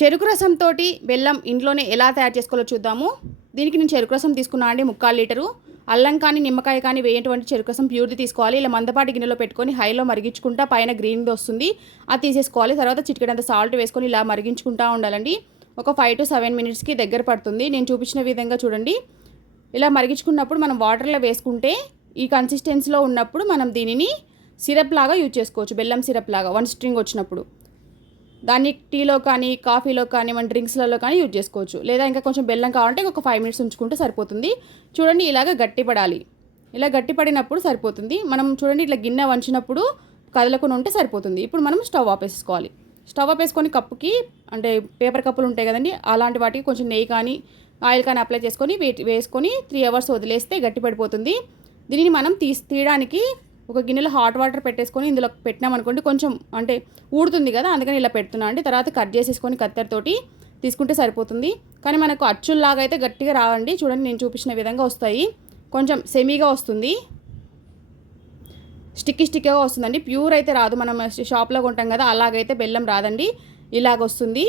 చెరుకు రసంతో బెల్లం ఇంట్లోనే ఎలా తయారు చేసుకోవాలో చూద్దాము. దీనికి నేను చెరుకు రసం తీసుకున్నా అండి ముక్కాలు లీటరు. అల్లం కానీ నిమ్మకాయ కానీ వేయటువంటి చెరుకు రసం ప్యూర్ది తీసుకోవాలి. ఇలా మందపాటి గిన్నెలో పెట్టుకొని హైలో మరిగించుకుంటా పైన గ్రీన్ది వస్తుంది. అది తీసేసుకోవాలి. తర్వాత చిటికెడంత సాల్ట్ వేసుకొని ఇలా మరిగించుకుంటా ఉండాలండి. ఒక ఫైవ్ టు సెవెన్ మినిట్స్కి దగ్గర పడుతుంది. నేను చూపించిన విధంగా చూడండి. ఇలా మరిగించుకున్నప్పుడు మనం వాటర్లో వేసుకుంటే ఈ కన్సిస్టెన్సీలో ఉన్నప్పుడు మనం దీనిని సిరప్ లాగా యూజ్ చేసుకోవచ్చు. బెల్లం సిరప్ లాగా వన్ స్ట్రింగ్ వచ్చినప్పుడు. దాన్ని టీలో కానీ కాఫీలో కానీ మన డ్రింక్స్లలో కానీ యూజ్ చేసుకోవచ్చు. లేదా ఇంకా కొంచెం బెల్లం కావాలంటే ఒక ఫైవ్ మినిట్స్ ఉంచుకుంటే సరిపోతుంది. చూడండి ఇలాగ గట్టిపడాలి. ఇలా గట్టిపడినప్పుడు సరిపోతుంది. మనం చూడండి ఇట్లా గిన్నె వంచినప్పుడు కదలకుండా ఉంటే సరిపోతుంది. ఇప్పుడు మనం స్టవ్ ఆపేసుకోవాలి. స్టవ్ ఆపేసుకొని కప్పుకి అంటే పేపర్ కప్పులు ఉంటాయి కదండి అలాంటి వాటికి కొంచెం నెయ్యి కానీ ఆయిల్ కానీ అప్లై చేసుకొని వేసుకొని త్రీ అవర్స్ వదిలేస్తే గట్టిపడిపోతుంది. దీనిని మనం తీసి తీయడానికి ఒక గిన్నెలో హాట్ వాటర్ పెట్టేసుకొని ఇందులో పెట్టినామనుకోండి కొంచెం అంటే ఊడుతుంది కదా అందుకని ఇలా పెడుతున్నా. అండి తర్వాత కట్ చేసేసుకొని కత్తెరతోటి తీసుకుంటే సరిపోతుంది. కానీ మనకు అచ్చుల్లాగా అయితే గట్టిగా రావండి. చూడండి నేను చూపించిన విధంగా వస్తాయి. కొంచెం సెమీగా వస్తుంది. స్టిక్కీ స్టిక్గా వస్తుందండి. ప్యూర్ అయితే రాదు. మనం షాప్లో కొంటాం కదా అలాగైతే బెల్లం రాదండి. ఇలాగ వస్తుంది.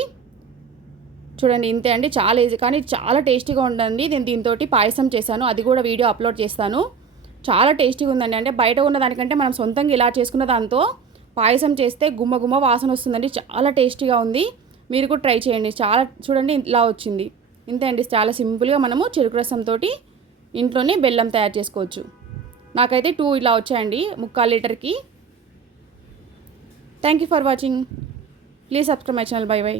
చూడండి ఇంతే అండి. చాలా ఈజీ కానీ చాలా టేస్టీగా ఉండండి నేను దీంతో పాయసం చేశాను. అది కూడా వీడియో అప్లోడ్ చేస్తాను. చాలా టేస్టీగా ఉందండి. అంటే బయట ఉన్న దానికంటే మనం సొంతంగా ఇలా చేసుకున్న దాంతో పాయసం చేస్తే గుమ్మ గుమ్మ వాసన వస్తుందండి. చాలా టేస్టీగా ఉంది. మీరు కూడా ట్రై చేయండి. చాలా చూడండి ఇలా వచ్చింది. ఇంతే అండి. చాలా సింపుల్గా మనము చెరుకు రసంతో ఇంట్లోనే బెల్లం తయారు చేసుకోవచ్చు. నాకైతే టూ ఇలా వచ్చాయండి ముక్కాలు లీటర్కి. Thank you for watching please subscribe my channel bye bye